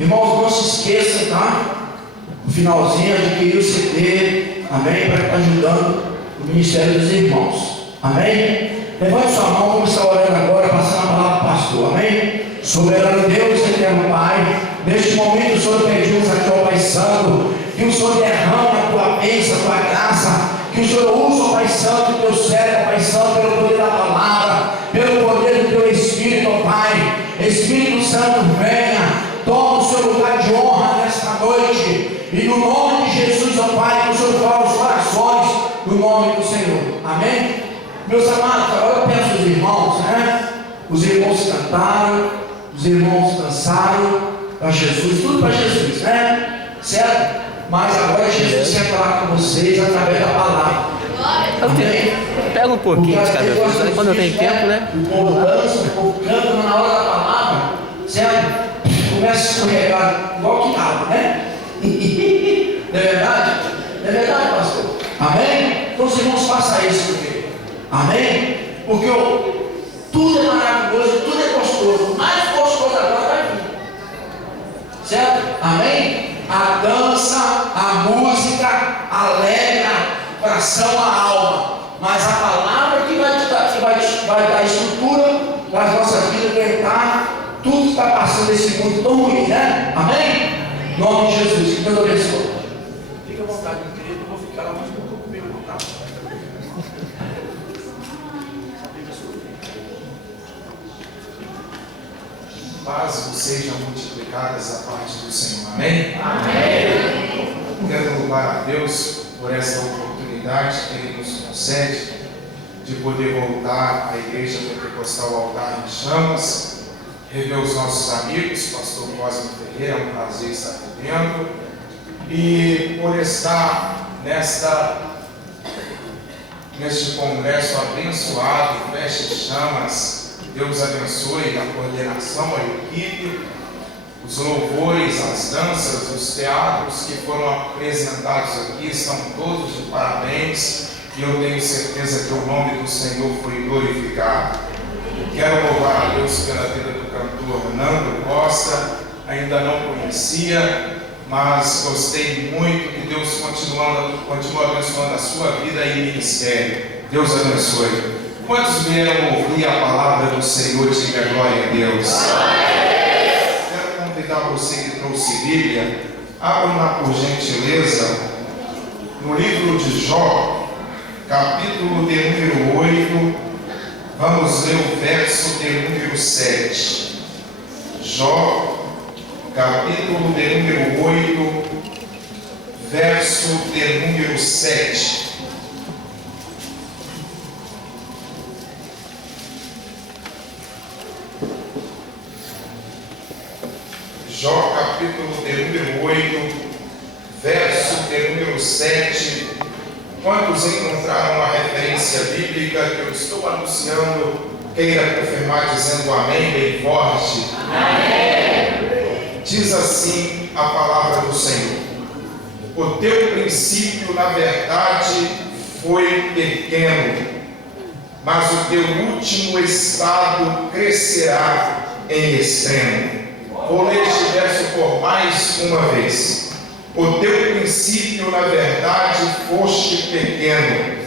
Irmãos, não se esqueçam, tá? No finalzinho, adquirir o CD, amém? Para estar ajudando o ministério dos irmãos, amém? Levante sua mão, vamos estar orando agora, passando a palavra para o pastor, amém? Soberano Deus, eterno Pai, neste momento o Senhor pedimos aqui ao Pai Santo, que o Senhor derrame a tua bênção, a tua graça, que o Senhor use, ó Pai Santo, o teu cérebro, Pai Santo, pelo poder da palavra, pelo poder do teu Espírito, ó Pai. Espírito Santo, venha, toma o seu lugar de honra nesta noite, e no nome de Jesus, ó Pai, que o Senhor fala os corações, no nome do Senhor, amém? Meus amados, agora eu peço aos irmãos, né? Os irmãos cantaram, os irmãos dançaram para Jesus, tudo para Jesus, né? Certo? Mas agora Jesus quer falar com vocês através da palavra. Pega um pouquinho de cada vez, quando eu tenho tempo, né? O povo dança, o povo canta na hora da palavra, certo? Começa a escorregar igual que água, né? Não é verdade? Não é verdade, pastor? Amém? Então os irmãos façam isso comigo. Amém? Porque tudo é maravilhoso, tudo é gostoso. O mais gostoso agora vai vir. Certo? Amém? A dança, a música alegra o coração, a alma. Mas a palavra que vai dar estrutura para as nossas vidas, orientar tudo que está passando nesse mundo tão ruim, né? Amém? Em nome de Jesus, que Deus abençoe. Fica à vontade, meu querido, eu vou ficar lá mais um pouco comigo, tá? Paz sejam multiplicadas a parte do Senhor. Amém? Amém. Quero louvar a Deus por essa oportunidade que Ele nos concede de poder voltar à Igreja Pentecostal Altar em Chamas, rever os nossos amigos, pastor Cosme Ferreira, é um prazer estar aqui dentro, e por estar neste congresso abençoado, Festa de Chamas. Deus abençoe a coordenação, a equipe, os louvores, as danças, os teatros que foram apresentados aqui, estão todos de parabéns, e eu tenho certeza que o nome do Senhor foi glorificado. Quero louvar a Deus pela vida do cantor Nando Costa, ainda não conhecia, mas gostei muito, que Deus continua abençoando a sua vida e ministério. Deus abençoe. Quantos vieram ouvir a palavra do Senhor? Diga glória a Deus. Quero convidar você que trouxe Bíblia, abra por gentileza no livro de Jó, capítulo de número 8, vamos ler o verso de número 7. Jó, capítulo de número 8, verso de número 7. Jó, capítulo de número 8, verso de número 7. Quantos encontraram a referência bíblica que eu estou anunciando? Queira confirmar dizendo amém bem forte. Amém. Diz assim a palavra do Senhor: o teu princípio, na verdade, foi pequeno, mas o teu último estado crescerá em extremo. Vou ler este verso por mais uma vez. O teu princípio, na verdade, foste pequeno,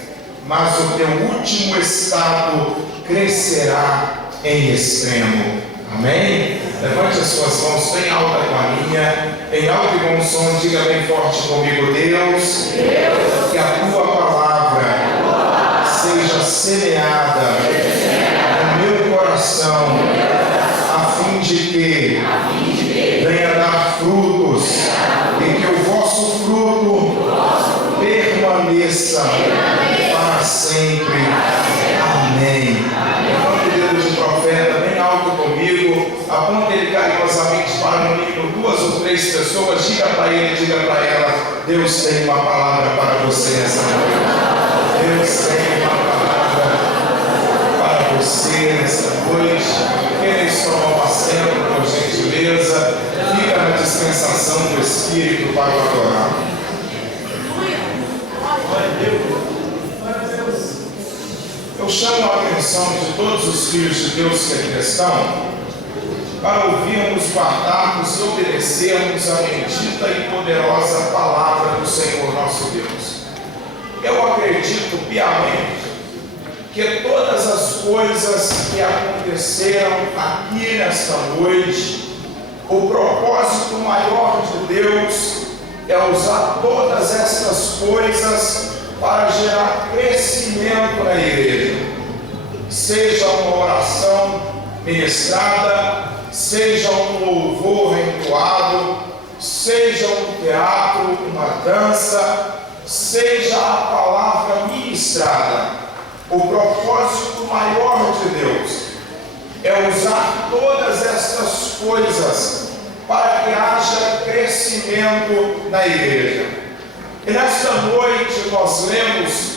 mas o teu último estado crescerá em extremo. Amém? Levante as suas mãos bem alta com a minha, em alto e bom som, diga bem forte comigo: Deus, que a tua palavra seja semeada no meu coração, a fim de que venha dar frutos e que o vosso fruto permaneça para sempre. Amém. Levanta o dedo de profeta bem alto comigo, aponta ele carinhosamente para o mínimo 2 ou 3 pessoas, diga para ele, diga para ela: Deus tem uma palavra para você nessa noite. Deus tem uma palavra para você nessa noite. Queres tomar um assento, por gentileza? Fica na dispensação do Espírito para o adorar. Eu chamo a atenção de todos os filhos de Deus que aqui estão para ouvirmos, guardarmos e obedecermos a bendita e poderosa palavra do Senhor nosso Deus. Eu acredito piamente que todas as coisas que aconteceram aqui nesta noite, o propósito maior de Deus é usar todas estas coisas para gerar crescimento na igreja. Seja uma oração ministrada, seja um louvor entoado, seja um teatro, uma dança, seja a palavra ministrada. O propósito maior de Deus é usar todas estas coisas para que haja crescimento na igreja. E nesta noite nós lemos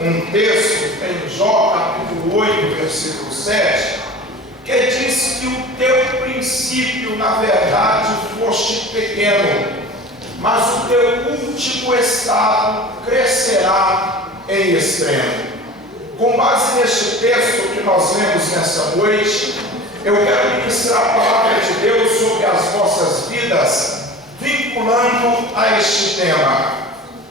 um texto em Jó, capítulo 8, versículo 7, que diz que o teu princípio, na verdade, foste pequeno, mas o teu último estado crescerá em extremo. Com base neste texto que nós lemos nesta noite, eu quero ministrar a palavra de Deus sobre as vossas vidas, vinculando a este tema: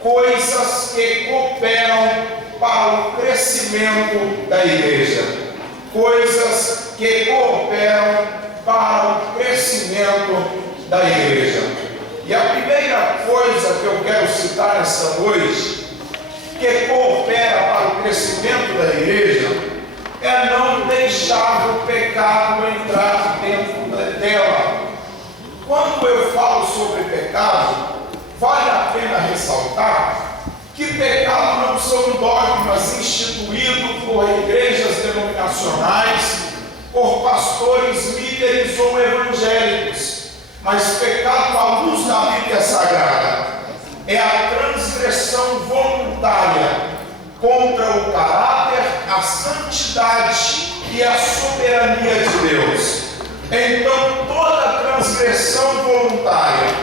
coisas que cooperam para o crescimento da igreja. Coisas que cooperam para o crescimento da igreja. E a primeira coisa que eu quero citar nesta noite, que coopera para o crescimento da igreja, é não deixar o pecado entrar dentro dela. Quando eu falo sobre pecado, vale a pena ressaltar que pecado não são dogmas instituídos por igrejas denominacionais, por pastores, líderes ou evangélicos, mas pecado à luz da Bíblia Sagrada é a transgressão voluntária contra o caráter, a santidade e a soberania de Deus. Então, toda transgressão voluntária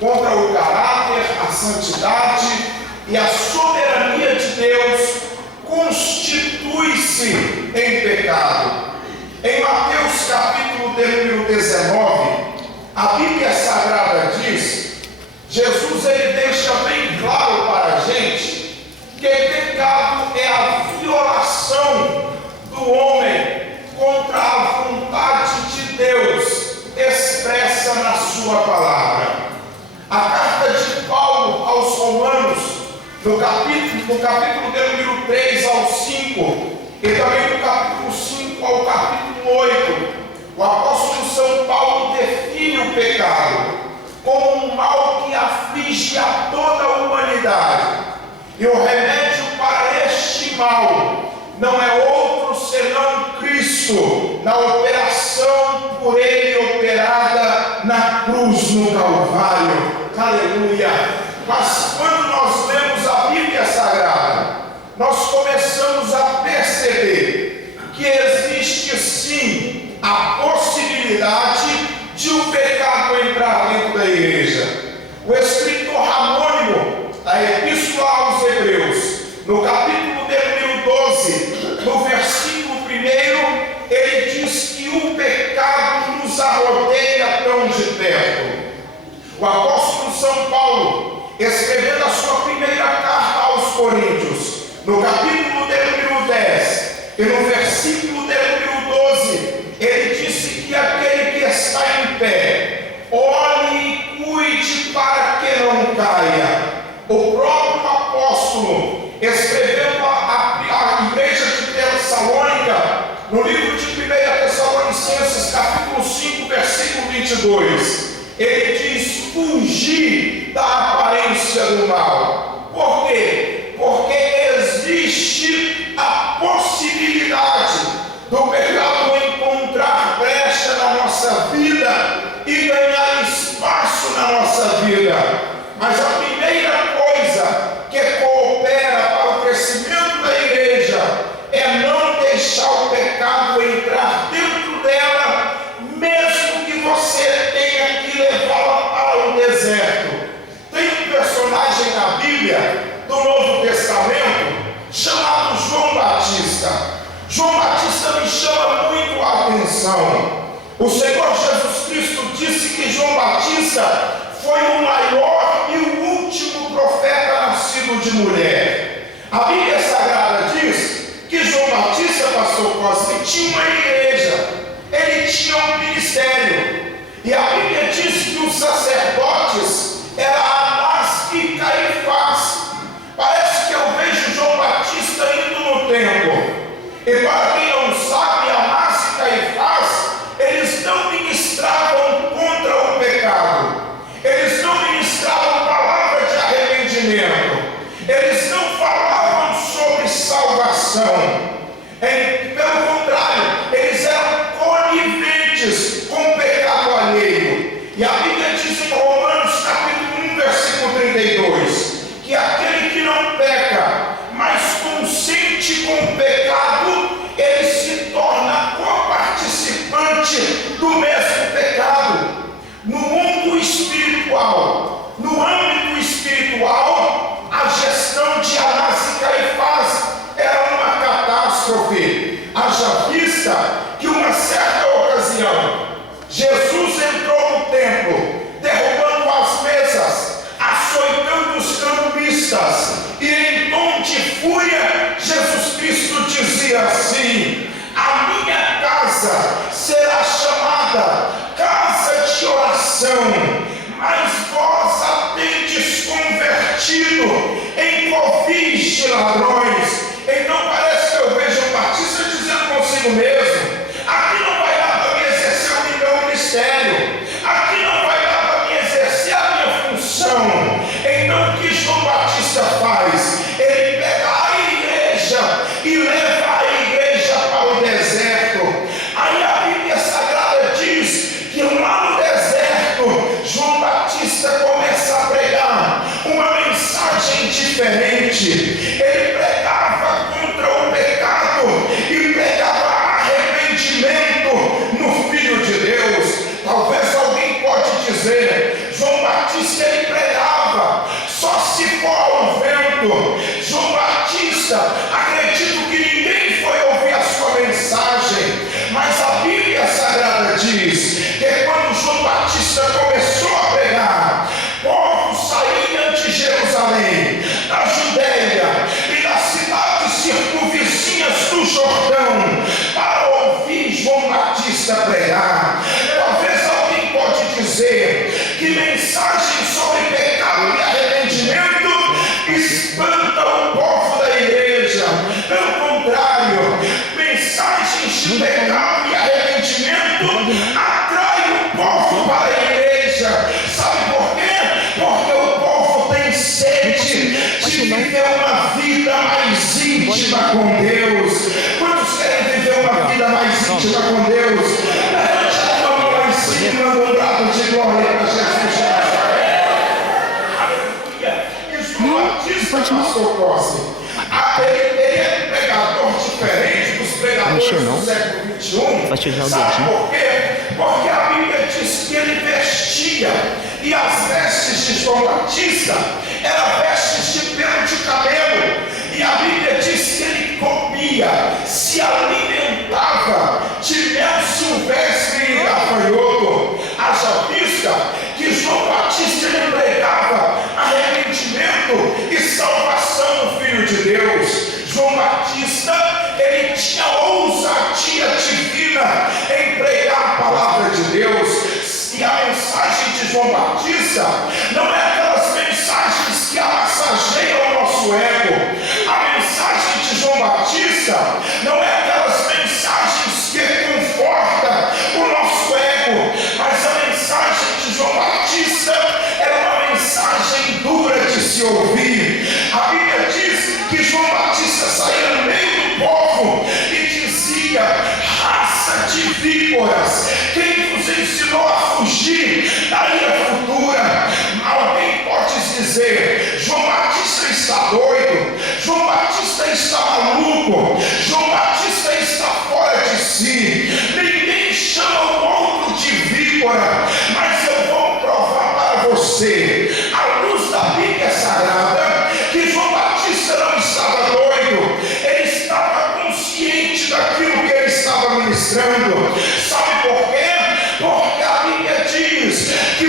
contra o caráter, a santidade e a soberania de Deus constitui-se em pecado. Em Mateus capítulo de número 19, a Bíblia Sagrada diz, Jesus ele deixa bem claro para a gente que pecado é a violação do homem contra a vontade de Deus expressa na sua palavra. A carta de Paulo aos Romanos, no capítulo de número 3 ao 5, e também do capítulo 5 ao capítulo 8, o apóstolo São Paulo define o pecado como um mal que aflige a toda a humanidade. E o remédio para este mal não é outro senão Cristo, na operação por Ele operada na cruz no Calvário. Aleluia! Mas quando nós lemos a Bíblia Sagrada, nós começamos a perceber que existe sim a possibilidade de um pecado entrar dentro da igreja. O escritor anônimo da Epístola aos Hebreus, no capítulo de número 12, no versículo 1, ele diz que o pecado nos arrodeia tão de perto. O apóstolo São Paulo, escrevendo a sua primeira carta aos Coríntios, no capítulo de número 10 e no versículo de número 12, ele disse que aquele que está em pé, olhe e cuide para que não caia. O próprio apóstolo, escrevendo a igreja de Tessalônica, no livro de 1 Tessalonicenses, capítulo 5, versículo 22, ele diz: fugir da aparência do mal. Por quê? Porque existe a possibilidade do pecado encontrar brecha na nossa vida e ganhar espaço na nossa vida. Mas a primeira coisa que coopera para o crescimento da igreja é não deixar o pecado entrar dentro dela, mesmo que você tenha que levá-la para o deserto. Tem um personagem na Bíblia do Batista foi o maior e o último profeta nascido de mulher. A Bíblia Sagrada diz que João Batista, pastor Cosme, tinha uma igreja, ele tinha um ministério, e a Bíblia diz que os sacerdotes eram Anás e Caifás. Parece que eu vejo João Batista indo no templo, e para quem não sabe, Anás e Caifás, eles não ministravam contra o pecado, eles não ministravam palavra de arrependimento, eles não falavam sobre salvação. Pelo contrário, eles eram coniventes com o pecado alheio. E a Bíblia diz em Romanos capítulo 1, versículo 32, que aquele que não peca, mas consente com o pecado, ele se torna coparticipante do mesmo pecado. No mundo espiritual, no âmbito espiritual, a gestão de Anás e Caifás era uma catástrofe. Haja vista que uma certa ocasião, Jesus entrou no templo, derrubando as mesas, açoitando os cambistas, e em tom de fúria, Jesus Cristo dizia assim: a minha casa será chamada casa de oração, mas vós a tendes convertido em covis de ladrões. Então parece que eu vejo um Batista dizendo consigo mesmo: aqui não vai dar para me exercer o meu ministério, aqui não vai dar para me exercer a minha função. Então o que João Batista faz? Ele pega a igreja e leva a igreja para o deserto. Aí a Bíblia Sagrada diz que lá no deserto, João Batista começa a pregar uma mensagem diferente. Ele pregava contra o pecado e pregava arrependimento no Filho de Deus. Talvez alguém pode dizer: João Batista ele pregava só se for ao vento. João Batista, acredito que ninguém foi ouvir a sua mensagem, mas a Bíblia Sagrada diz que quando João Batista começou a pregar, povos saíam de Jerusalém, da Judéia e das cidades circunvizinhas do Jordão para ouvir João Batista pregar. Talvez alguém pode dizer que mensagem sobre pecado e arrependimento espanta o povo da igreja. Pelo contrário, mensagens de pecado e arrependimento atrai o povo para a igreja. Sabe por quê? Porque o povo tem sede de viver uma vida mais íntima com Deus. Quantos querem viver uma vida mais íntima com Deus? Levante a mão lá em cima, dando um brado de glória para Jesus. Aleluia. Isso não Batista, pastor Cosme, ele é um pregador diferente dos pregadores do século XXI. Sabe por quê? Porque a Bíblia diz que ele vestia, e as vestes de João Batista eram vestes de pelo de camelo, e a Bíblia diz que ele comia, se alimentava de mel silvestre e gafanhoto. Haja vista que João Batista ele pregava arrependimento e salvação do Filho de Deus. João Batista ele tinha ousadia divina em pregar a palavra de Deus. E a mensagem de João Batista não é aquelas mensagens que amassageiam o nosso ego. A mensagem de João Batista não é aquelas mensagens que confortam o nosso ego, mas a mensagem de João Batista era uma mensagem dura de se ouvir. A Bíblia diz que João Batista saía no meio do povo e dizia: raça de víboras, quem vos ensinou a fugir da ira futura? Alguém pode dizer: João Batista está doido, João Batista está maluco, João Batista está fora de si. Ninguém chama o outro de víbora, mas eu vou provar para você, à luz da Bíblia Sagrada, que João Batista não estava doido, ele estava consciente daquilo que ele estava ministrando. Sabe por quê? Porque a Bíblia diz que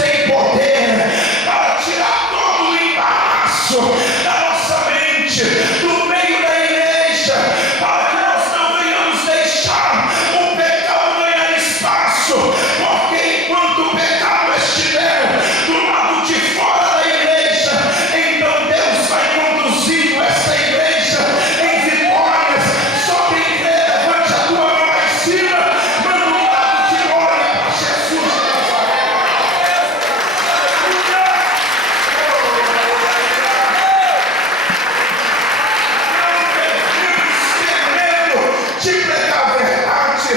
tem poder para tirar todo o embaraço da nossa mente, do meio da igreja, para que nós não venhamos deixar o pecado ganhar espaço, porque enquanto o pecado estiver do lado de fora da igreja, então Deus vai conduzindo esta igreja em vitórias. Só quem crê, levante a tua mão lá em cima, manda um lado de glória para Jesus. De pregar a verdade,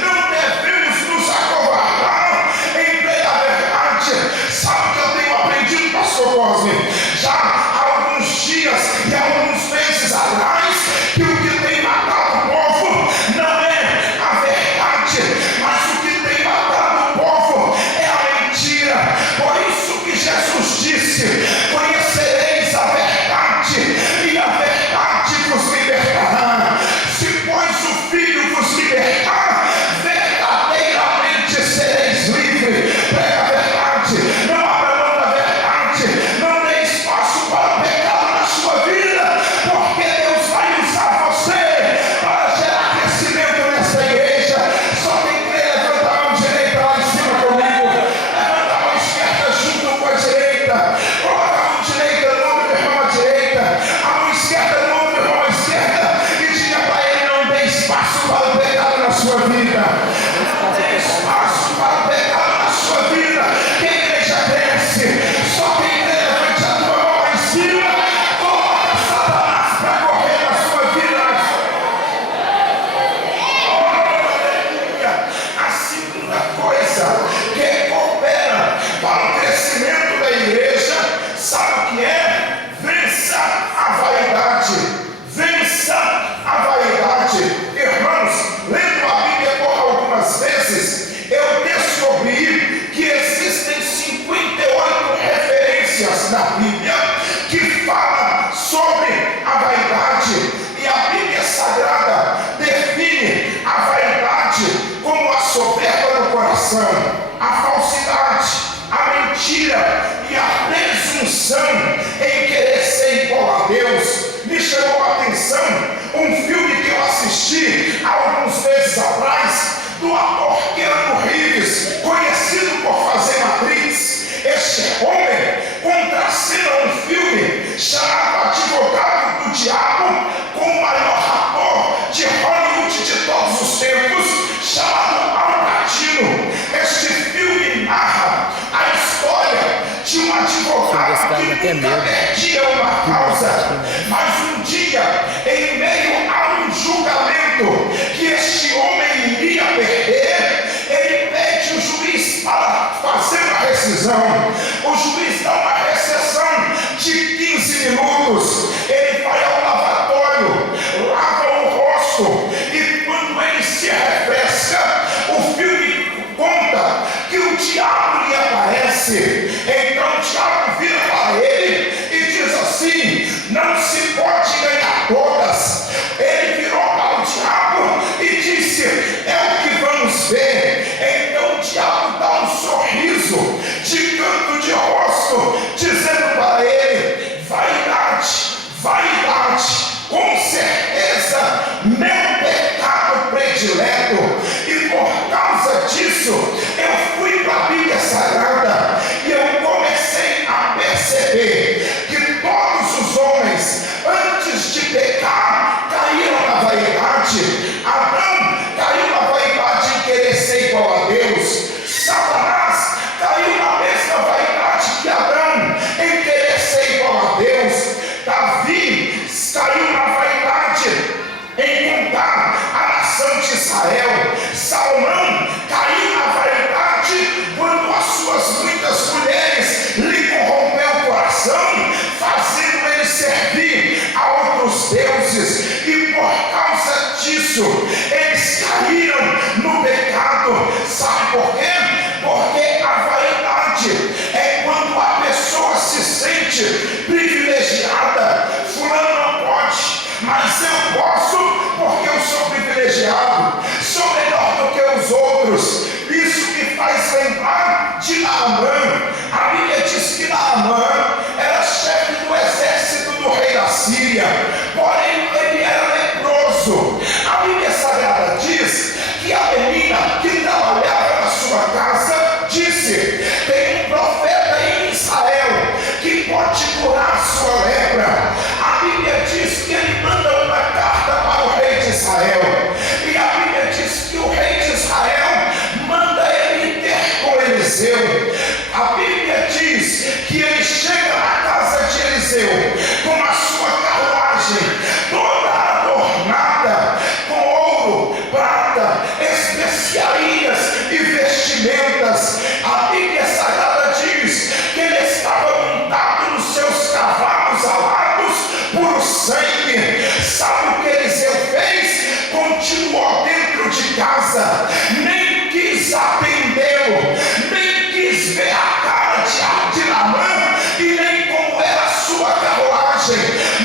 não devemos nos acovardar em pregar a verdade. Sabe o que eu tenho aprendido, pastor Cosme? Já há alguns dias e alguns meses atrás, que o que tem matado o povo não é a verdade, mas o que tem matado o povo é a mentira. Por isso que Jesus disse: conhecereis a verdade e a verdade vos libertará. Se pois o Filho vos libertar, verdadeiramente sereis livres. Prega a verdade, não abra mão da verdade, não dê espaço para o pecado na sua vida, porque Deus vai usar você para gerar crescimento nessa igreja. Só quem crê, levanta a mão direita lá em cima comigo, levanta a mão esquerda junto com a direita, coloca a mão direita no ombro do irmão à direita, a mão esquerda no ombro do irmão à esquerda, e diga para ele: não dê espaço para o pecado na sua vida. Não dê espaço para o pecado na sua vida. Que a igreja cresce. Só quem crê, levante a tua mão lá em cima, coloca Satanás para correr na sua vida. Aleluia. A segunda coisa que coopera para o crescimento da igreja, sabe o que é? Vença a vaidade. Vença a vaidade. Irmãos, lendo a Bíblia por algumas vezes, eu descobri que existem 58 referências na Bíblia que falam sobre a vaidade. E a Bíblia Sagrada define a vaidade como a soberba no coração, a falsidade, a mentira e a presunção em querer ser igual a Deus. Me chamou a atenção um filme que eu assisti há alguns meses atrás, do ator Keanu Reeves, conhecido por fazer Matrix. Este homem contracena um filme chamado Advogado do Diabo, com o maior ator de Hollywood de todos os tempos, chamado Al Pacino. Este filme narra a história de um advogado que nunca perdia uma causa, mas um dia, em meio a um julgamento que este homem iria perder, ele pede o juiz para fazer uma rescisão. O juiz dá uma recessão de 15 minutos. Ele vai ao lavatório, lava o rosto, e quando ele se refresca, o filme conta que o diabo lhe aparece. Então o diabo vira para ele e diz assim: não se pode ganhar todas. Ele virou para o diabo e disse: é o que vamos ver. Então o diabo dá um sorriso de canto de rosto, dizendo para ele: vaidade, vaidade, com certeza meu pecado predileto. E por causa disso eu fui para a Bíblia Sagrada e eu comecei a perceber que todos os homens, antes de pecar, caíram na vaidade. Adão caiu na vaidade em querer ser igual a Deus. Satanás caiu na mesma vaidade que Adão, em querer ser igual a Deus. Davi caiu na vaidade em contar a nação de Israel. Salomão caiu na vaidade quando as suas muitas mulheres lhe corrompeu o coração, fazendo ele servir a outros deuses. E por causa disso eles caíram no pecado. Sabe por quê? Porque a vaidade é quando a pessoa se sente privilegiada. Fulano não pode, mas eu posso porque eu sou privilegiado, sou melhor do que os outros. Isso me faz lembrar de Naamã. A Bíblia diz que Naamã era chefe do exército do rei da Síria, porém ele era leproso. A Bíblia Sagrada diz que a menina que trabalhava na sua casa disse: tem um profeta em Israel que pode curar sua lepra. A Bíblia diz que ele manda uma carta para o rei de Israel, e a Bíblia diz que o rei de Israel manda ele ter com Eliseu. A Bíblia diz que ele chega na casa de Eliseu com a sua carruagem toda adornada com ouro, prata, especiarias e vestimentas. A Bíblia Sagrada diz que ele estava montado nos seus cavalos alados por sangue. Sabe o que Eliseu fez? Continuou dentro de casa, nem quis atendê-lo, nem quis ver a cara de Naamã e nem como era a sua carruagem,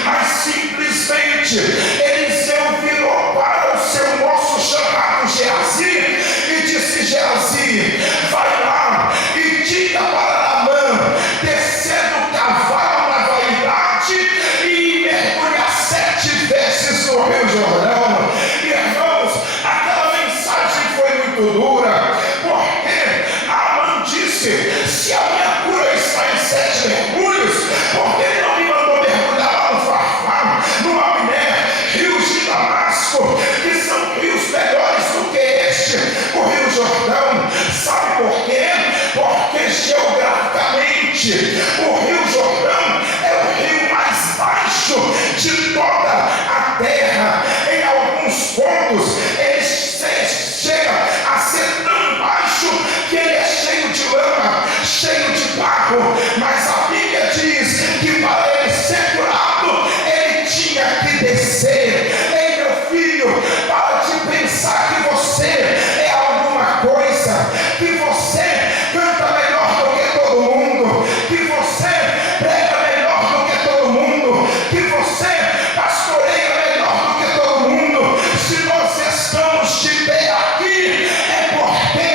mas simplesmente Eliseu virou para o seu moço chamado Geazi e disse: Geazi, vai lá e diga para Naamã descer do cavalo na vaidade e mergulhar 7 vezes no Rio Jordão. Irmãos, aquela mensagem foi muito dura, porque Naamã disse: se a minha cura está em 7 mergulhos, porque ele não me mandou mergulhar lá no Farfar, no Abner, rios de Damasco, que são rios melhores do que este, o Rio Jordão. Sabe por quê? Porque geograficamente o Rio Jordão é o rio mais baixo de toda a terra. Em alguns pontos ele chega a ser tão baixo que ele é cheio de lama, cheio de barro, mas a Bíblia diz que para ele ser curado ele tinha que descer. Ei, meu filho, para de pensar que você é alguma coisa, que você canta melhor do que todo mundo, que você prega melhor do que todo mundo, que você pastoreia melhor do que todo mundo. Se nós estamos de pé aqui, é porque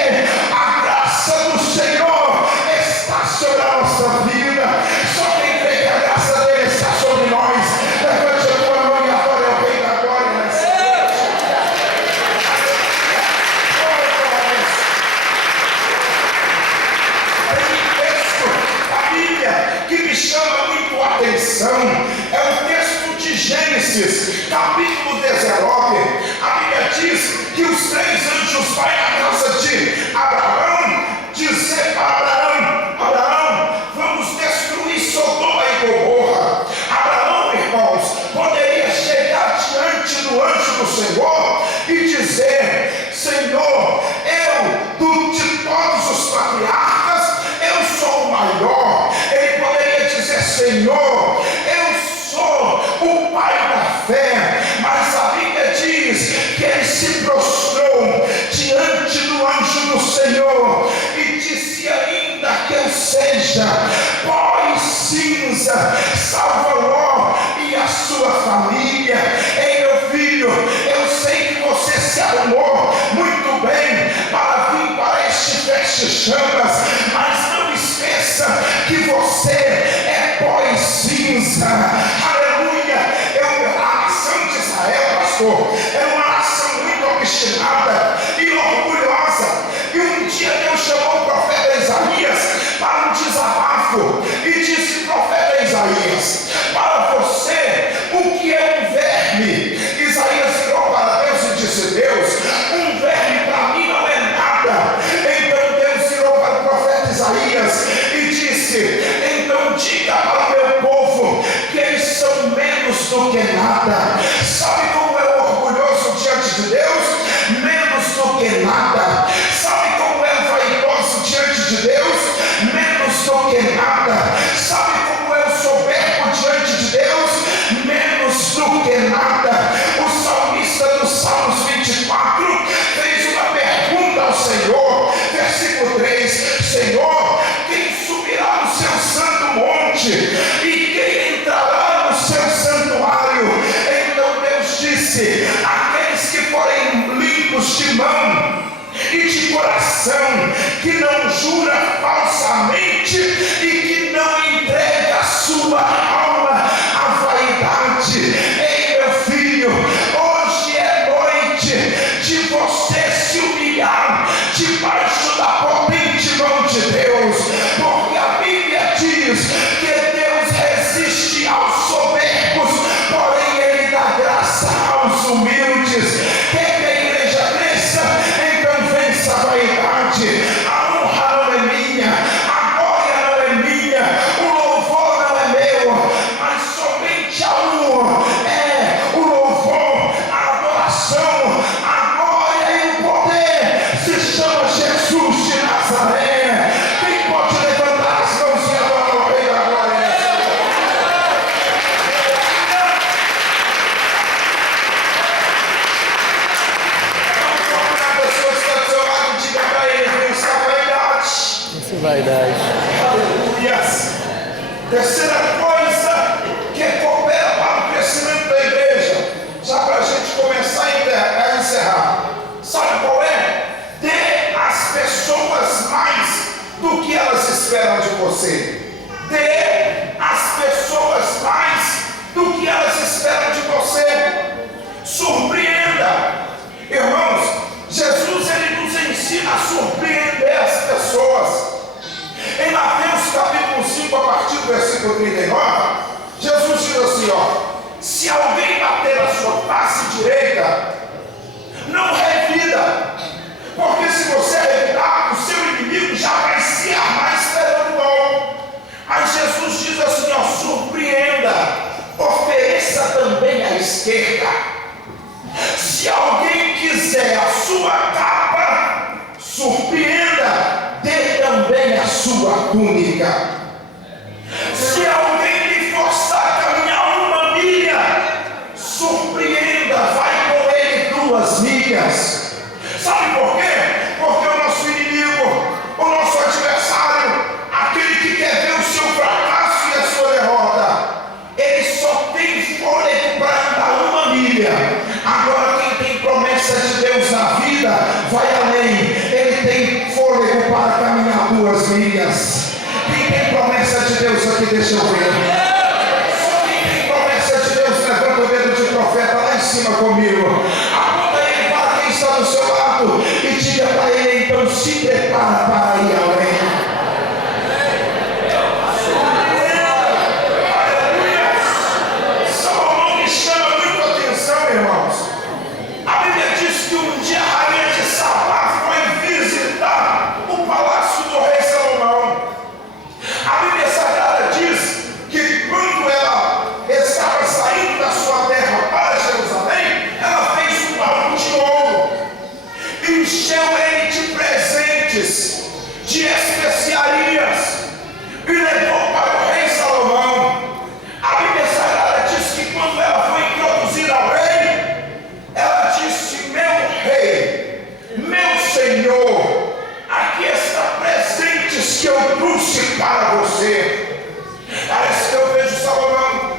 a graça do Senhor está sobre a nossa vida. Só quem crê que a graça dele está sobre nós, levante a tua mão e adore ao Rei da Glória nessa noite. Tem um texto da Bíblia que me chama muito a atenção. É o texto de Gênesis, capítulo 19. A Bíblia diz que os 3 anjos vão na casa de Abraão dizer para Abraão: Abraão, vamos destruir Sodoma e Gomorra. Abraão, irmãos, poderia chegar diante do anjo do Senhor e dizer: Senhor, de todos os patriarcas, eu sou o maior. Ele poderia dizer: Senhor, eu sou o pai da fé. Mas a Bíblia diz que ele se prostrou diante do anjo do Senhor e disse ainda que eu seja pó e cinza, salva Ló e a sua família. Ei, meu filho, eu sei que você se arrumou muito bem para vir para este feche-chamas, mas não esqueça que você é pó e cinza. Aleluia! A nação de Israel, pastor, é uma nação muito obstinada e orgulhosa. E um dia Deus chamou o profeta Isaías para um desabafo e disse: profeta Isaías, para você o que é um verme? Isaías virou para Deus e disse: Deus, um verme para mim não é nada. Então Deus virou para o profeta Isaías e disse: então diga para o meu povo que eles são menos do que nada. Sabe como é orgulhoso diante de Deus? Menos do que nada. Sabe como é vaidoso diante de Deus? Menos do que nada. Sabe como é soberbo diante de Deus? Menos do que nada. O salmista do Salmos 24 fez uma pergunta ao Senhor, versículo 3: Senhor, quem subirá no seu santo monte e quem entrará no seu santuário? Então Deus disse: aqueles que forem limpos de mão e de coração, que não jura falsamente Terceira coisa que coopera para o crescimento da igreja, já para a gente começar a encerrar, sabe qual é? Dê às pessoas mais do que elas esperam de você. Dê às pessoas mais do que elas esperam de você. Surpreenda. Irmãos, Jesus ele nos ensina a surpreender as pessoas. Em Mateus capítulo 5, a partir do versículo 39, Jesus diz assim, se alguém bater a sua face direita, não revida, porque se você revidar, o seu inimigo já vai se armar esperando o gol. Mas Jesus diz assim, surpreenda, ofereça também à esquerda. Se alguém quiser a sua capa, surpreenda, dê também a sua túnica. Se alguém lhe forçar a caminhar 1 milha, surpreenda, vai com ele 2 milhas. Sabe por quê? Porque o nosso inimigo, o nosso adversário, aquele que quer ver o seu fracasso e a sua derrota, ele só tem fôlego para andar 1 milha. Agora quem tem promessa de Deus na vida, vai além. Ele tem fôlego para caminhar 2 milhas. Quem tem promessa de Deus aqui, deixa eu ver. Só quem tem promessa de Deus, levanta o dedo de profeta lá em cima comigo. Aponta ele para quem está do seu lado e diga para ele, então se prepara para ir além. Irmãos, a Bíblia diz que um dia a rainha de Sabá foi visitar o palácio do rei Salomão. A Bíblia Sagrada diz que quando ela estava saindo da sua terra para Jerusalém, ela fez um baú de ouro, encheu ele de presentes, de especiarias e levou para o rei Salomão. A Bíblia Sagrada diz que quando ela foi introduzida ao rei, ela disse, meu rei, meu senhor, aqui está presentes que eu trouxe para você. Parece que eu vejo Salomão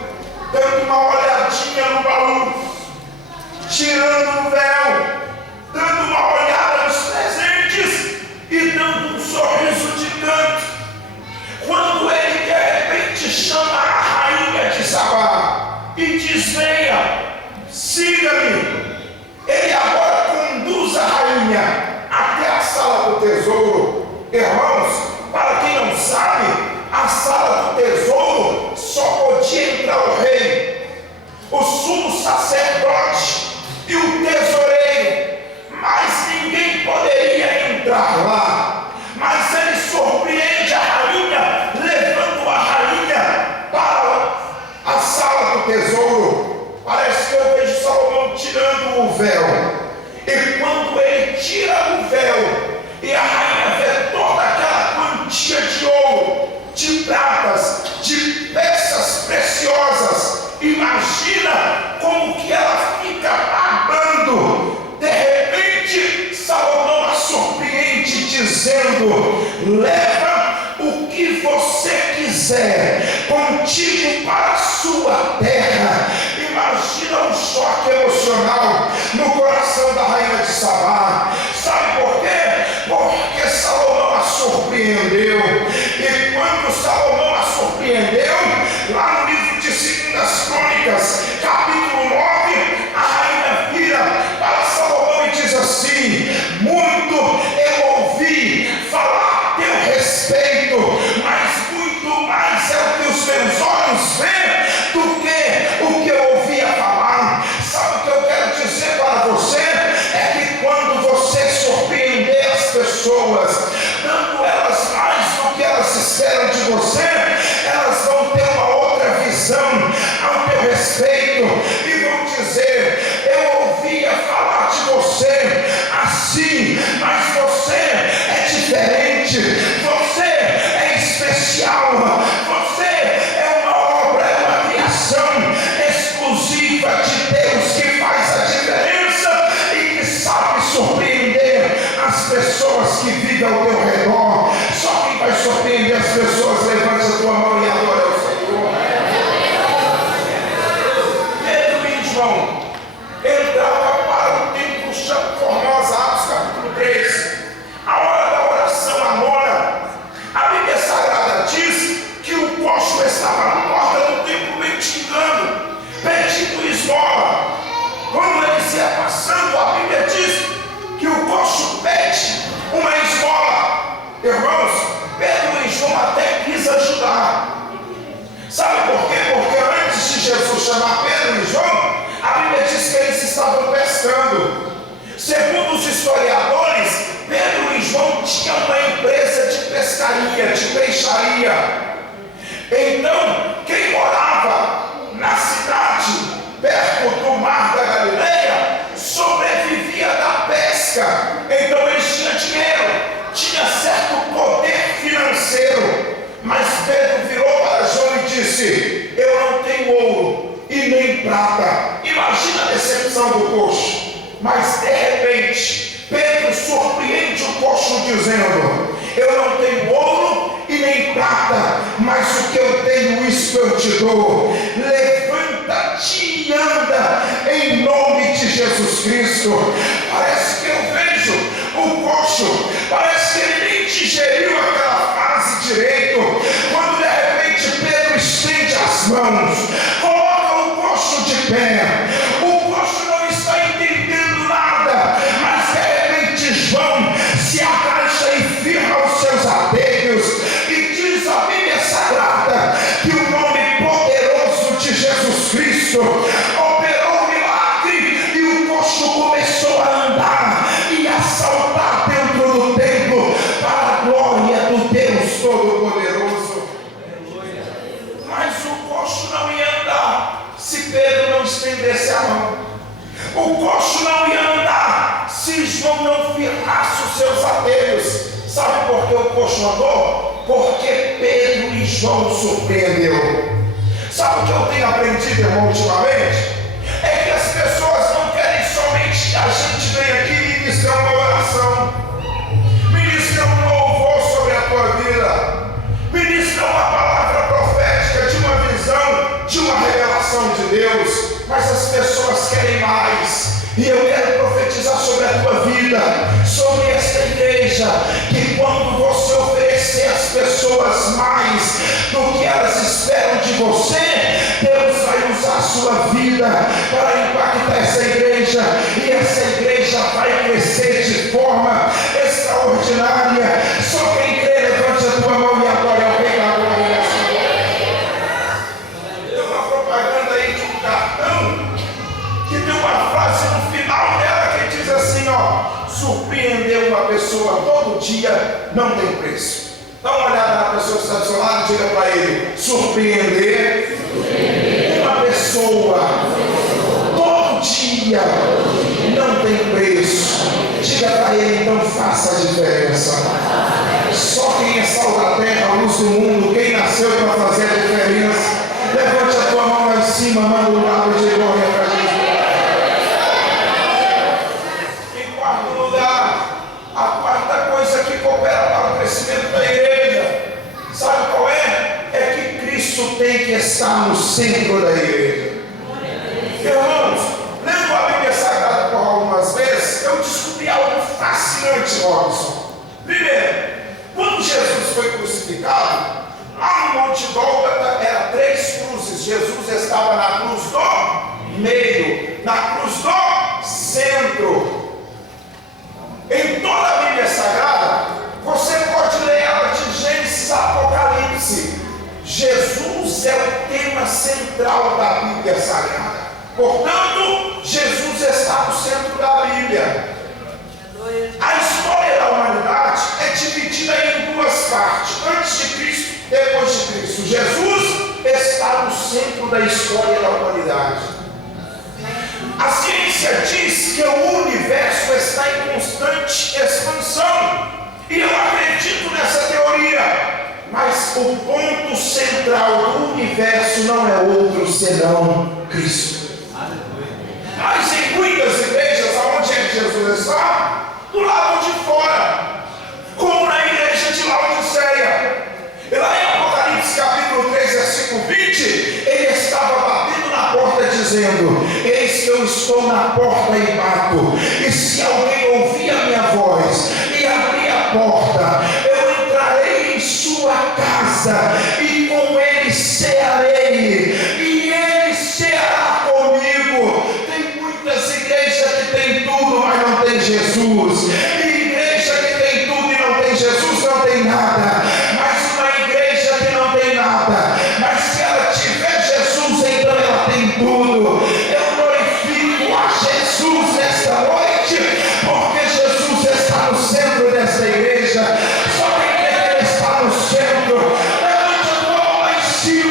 dando uma olhadinha no baú, tirando o véu, dando uma olhada nos presentes e dando um sorriso de canto. Quando ele de repente chama a rainha de Sabá e diz, venha, siga-me. Ele agora conduz a rainha até a sala do tesouro. Irmãos, para quem não sabe, a sala do tesouro só podia entrar o rei, o sumo sacerdote e o tesoureiro, mas ninguém poderia entrar lá. Mas ele surpreende a rainha, levando a rainha para a sala do tesouro. Parece que eu vejo Salomão tirando o véu. E quando ele tira o véu e a rainha vê toda aquela quantia de ouro, de pratas, de peças preciosas, imagina como que ela fica babando. De repente Salomão a surpreende dizendo, leva o que você quiser contigo para a sua terra. Imagina um choque emocional no coração da rainha de Sabá. Sabe por quê? Porque Salomão a surpreendeu. E quando Salomão a surpreendeu, lá no livro de 2 Crônicas, capítulo 9, a rainha vira para Salomão e diz assim, muito eu ouvi falar a teu respeito, mas muito mais é o que os meus olhos veem do que o que eu ouvia falar. Sabe o que eu quero dizer para você? É que quando você surpreender as pessoas, dando elas mais do que elas esperam de você, elas vão ter uma outra visão ao teu respeito e vão dizer, eu ouvia falar de você assim, mas você é diferente, você é especial, você é uma obra, é uma criação exclusiva de Deus que faz a diferença e que sabe surpreender as pessoas que vivem ao teu redor. Só quem vai surpreender as pessoas, levante a tua mão e adora o Senhor. Então, quem morava na cidade, perto do mar da Galileia, sobrevivia da pesca. Então eles tinham dinheiro, tinha certo poder financeiro. Mas Pedro virou para João e disse: eu não tenho ouro e nem prata. Imagina a decepção do coxo. Mas de repente Pedro surpreende o coxo dizendo: eu não tenho ouro e nem prata, mas o que eu tenho, isso eu te dou. Levanta-te e anda em nome de Jesus Cristo. Parece que eu vejo o coxo, parece que ele nem digeriu aquela frase direito, quando de repente Pedro estende as mãos, coloca o coxo de pé. O coxo não está entendendo nada, mas de repente João se agacha e firma os seus adeios e diz a Bíblia Sagrada que o nome poderoso de Jesus Cristo operou um milagre e o coxo começou a andar e a saltar dentro do templo para a glória do Deus Todo-Poderoso. Mas o coxo não ia andar se Pedro não estendesse a mão. O coxo não ia andar se João não firmasse os seus adeios. Sabe por que o coxo andou? Porque Pedro e João surpreendeu. Sabe o que eu tenho aprendido, irmão, ultimamente? É que as pessoas não querem somente que a gente venha aqui e ministre uma oração, ministre um louvor sobre a tua vida, ministre uma palavra profética de uma visão, de uma revelação de Deus. Mas as pessoas querem mais. E eu quero profetizar sobre a tua vida, sobre esta igreja, que quando você oferecer às pessoas mais do que elas esperam de você, Deus vai usar a sua vida para impactar essa igreja, e essa igreja vai crescer de forma extraordinária. Só quem crê, levante a tua mão e adore ao Rei da glória. Tem uma propaganda aí de um cartão que tem uma frase no final dela que diz assim, ó: surpreender uma pessoa todo dia não tem preço. Dá uma olhada na pessoa que está do seu lado e diga para ele: surpreender uma pessoa todo dia não tem preço. Diga para ele, então faça a diferença. Só quem é sal da terra, a luz do mundo, quem nasceu para fazer a diferença. Levante a tua mão lá em cima, manda um lado de glória para Jesus. Em quarto lugar, a quarta coisa que coopera para o crescimento da igreja, sabe qual é? É que Cristo tem que estar no centro da igreja. Irmãos, lendo a Bíblia Sagrada por algumas vezes, eu descobri algo fascinante, Robson. Primeiro, quando Jesus foi crucificado, lá no Monte Gólgota eram 3 cruzes. Jesus estava na cruz do meio, na cruz do centro. Em toda a Bíblia Sagrada, você pode ler ela de Gênesis a Apocalipse. Jesus é o tema central da Bíblia Sagrada. Portanto, Jesus está no centro da Bíblia. A história da humanidade é dividida em 2 partes: antes de Cristo, depois de Cristo. Jesus está no centro da história da humanidade. A ciência diz que o universo está em constante expansão, e eu acredito nessa teoria. Mas o ponto central do universo não é outro senão Cristo. Mas em muitas igrejas, aonde é que Jesus está? Do lado de fora, como na igreja de Laodiceia. E lá em Apocalipse capítulo 3, versículo 20, ele estava batendo na porta dizendo: eis que eu estou na porta e bato, e se alguém ouvir a minha voz e abrir a porta, eu entrarei em sua casa e com ele cearei, e ele ceará comigo. Tem muitas igrejas que tem tudo, mas não tem Jesus. E igreja que tem tudo e não tem Jesus não tem nada. Mas uma igreja que não tem nada, mas se ela tiver Jesus, então ela tem tudo. Eu glorifico a Jesus nesta noite, porque Jesus está no centro desta igreja. Só quem quer que ele está no centro, levante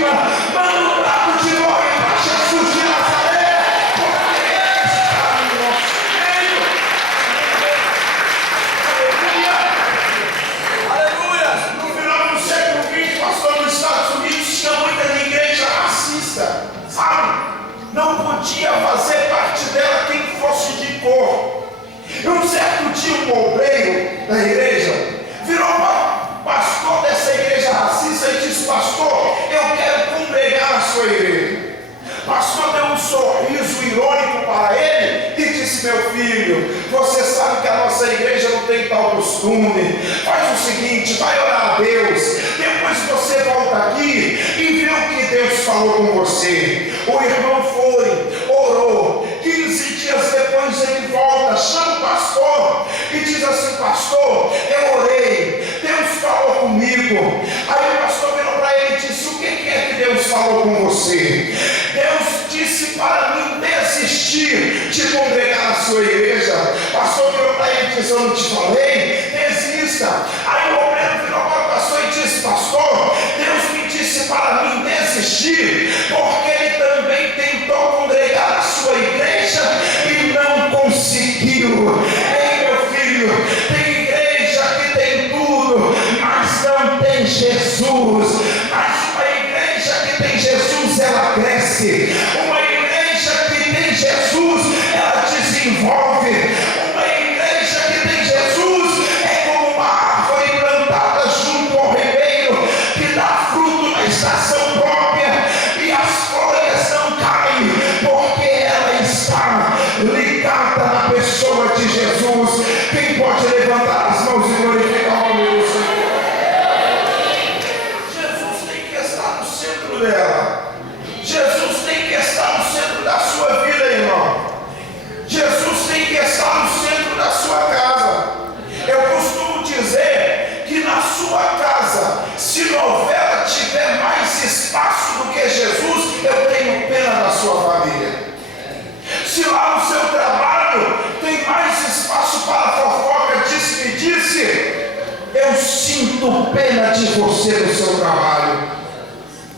cima, manda um brado de glória para Jesus de Nazaré, porque Ele está no nosso meio. Aleluia! No final do século XX, pastor, nos Estados Unidos tinha muita igreja racista, sabe? Não podia fazer parte dela quem fosse de cor. E um certo dia um obreiro da igreja virou para o pastor dessa igreja racista e disse: pastor, eu quero congregar na sua igreja. O pastor deu um sorriso irônico para ele e disse: meu filho, você sabe que a nossa igreja não tem tal costume. Faz o seguinte, vai orar a Deus, depois você volta aqui e vê o que Deus falou com você. O irmão foi, orou, 15 dias depois ele volta, chama o pastor e diz assim: pastor, eu orei, Deus falou comigo. Aí o pastor virou para ele e disse: o que é que Deus falou com você? Deus disse para mim desistir de congregar na sua igreja. O pastor virou para ele e disse: eu não te falei? Desista. Aí o obreiro virou para o pastor e disse: pastor, Deus me disse para mim desistir, porque ele também tentou congregar na sua igreja e não conseguiu. Ei, meu filho, tem igreja que tem tudo, mas não tem Jesus. Mas uma igreja que tem Jesus, ela cresce. Uma igreja que tem Jesus, ela desenvolve. Uma igreja que tem Jesus é como uma árvore plantada junto ao ribeiro, que dá fruto na estação própria e as folhas não caem, porque ela está ligada na pessoa de Jesus. Quem pode levantar as mãos e glorificar o nome do Senhor? Jesus tem que estar no centro dela. Jesus tem que estar no centro da sua vida, irmão. Jesus tem que estar no centro da sua casa. Eu costumo dizer que na sua casa, se novela tiver mais espaço do que Jesus, eu tenho pena da sua família. Se lá no seu trabalho tem mais espaço para fofoca, disse-me-disse, eu sinto pena de você no seu trabalho.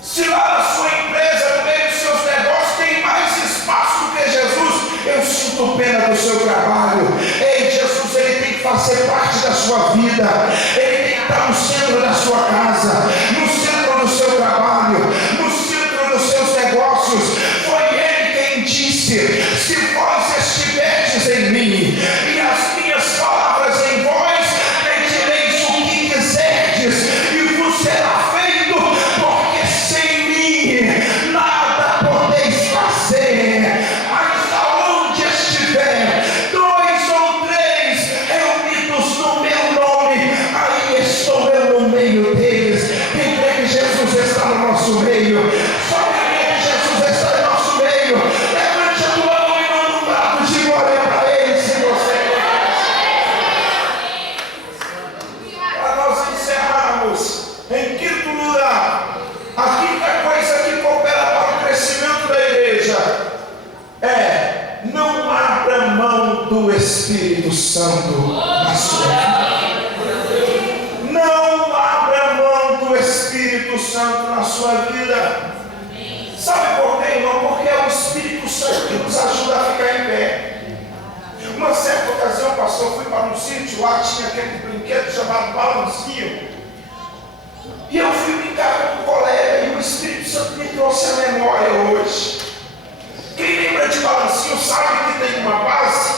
Se lá na sua empresa, no meio dos seus negócios, tem mais espaço do que Jesus, eu sinto pena do seu trabalho. Ei, Jesus, ele tem que fazer parte da sua vida. Ele tem que estar no centro da sua casa, no centro do seu trabalho, no centro dos seus negócios. Foi ele quem disse: se vós estiverdes em mim e as minhas palavras em vós, pedireis o que quiserdes e vos será feito, porque sem mim nada podeis fazer. Mas aonde estiver 2 ou 3 reunidos no meu nome, aí estou eu no meio deles. Quem crê que Jesus está no nosso meio? Só quem crê que Jesus está no nosso meio, levante a tua mão e manda um brado de glória para ele, se você quer. Para nós encerrarmos, em quinto lugar, a quinta coisa que coopera para o crescimento da igreja é: não abra mão do Espírito Santo na sua vida. Não abra mão do Espírito Santo na sua vida. Sabe por quê, irmão? Porque é o Espírito Santo que nos ajuda a ficar em pé. Uma certa ocasião, pastor, fui para um sítio, lá tinha aquele brinquedo chamado balancinho. E eu fui brincar com um colega e o Espírito Santo me trouxe a memória hoje. Quem lembra de balancinho sabe que tem uma base,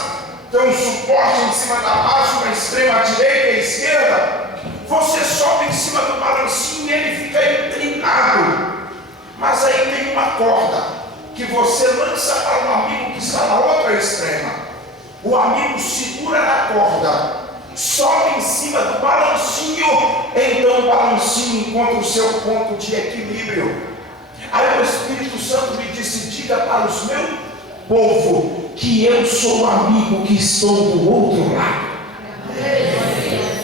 tem um suporte em cima da base, uma extrema direita e esquerda. Você sobe em cima do balancinho e ele fica inclinado. Mas aí tem uma corda que você lança para um amigo que está na outra extrema. O amigo segura na corda, sobe em cima do balancinho, então o balancinho encontra o seu ponto de equilíbrio. Aí o Espírito Santo me disse: diga para os meus povo que eu sou o amigo que estou do outro lado.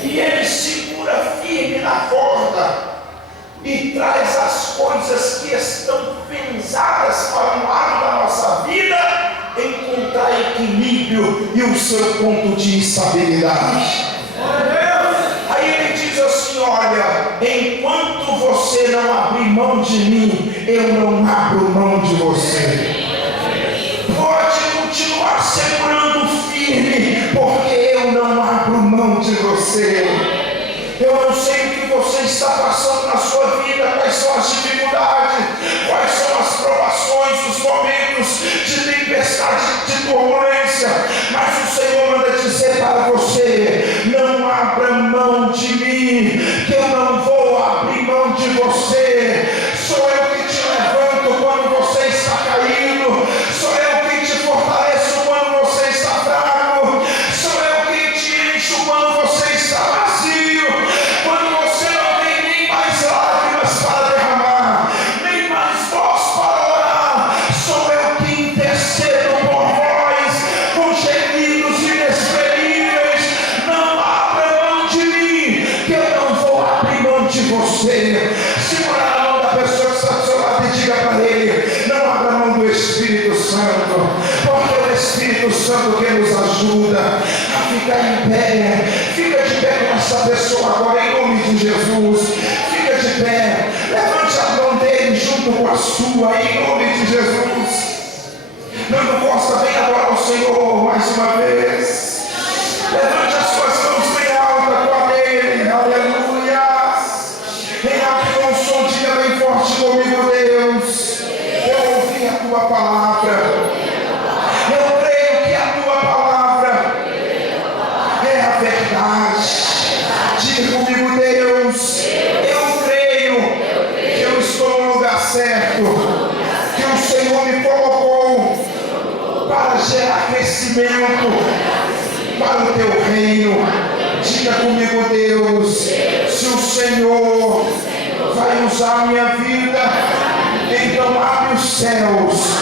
E ele segura firme na corda e traz as coisas que estão pensadas para um lado da nossa vida encontrar equilíbrio e o seu ponto de estabilidade. Aí ele diz assim: olha, enquanto você não abrir mão de mim, eu não abro mão de você. Pode continuar segurando firme, porque eu não abro mão de você. Eu não sei o que você está passando na sua vida, quais são as dificuldades, quais são as provações, os momentos de tempestade, de turbulência, mas o Senhor manda dizer para você: não abra mão de mim, que eu não vou abrir mão de você. Sou eu que te levanto quando você está caído, sou eu que te fortaleço quando você está fraco, sou eu que te encho quando você está vazio, quando você não tem nem mais lágrimas para derramar, nem mais voz para orar. Sou eu que intercedo por vós com gemidos inexprimíveis. Não abra mão de mim, que eu não vou abrir mão de você. Segura na mão da pessoa que está do seu lado e diga para ele: não abra mão do Espírito Santo, porque é o Espírito Santo que nos ajuda a ficar em pé. Fica de pé com essa pessoa agora, em nome de Jesus. Fica de pé, levante a mão dele junto com a sua, em nome de Jesus. Nando Costa, vem adorar o Senhor mais uma vez. Levante as suas mãos bem altas com a dele, aleluia. Em alto um som, diga bem forte comigo: Deus, eu ouvi a tua palavra. Eu creio que a tua palavra é a verdade. Diga comigo: Deus, eu creio que eu estou no lugar certo, que o Senhor me colocou para gerar crescimento para o teu reino. Diga comigo: Deus, se o Senhor vai usar a minha vida, então abre os céus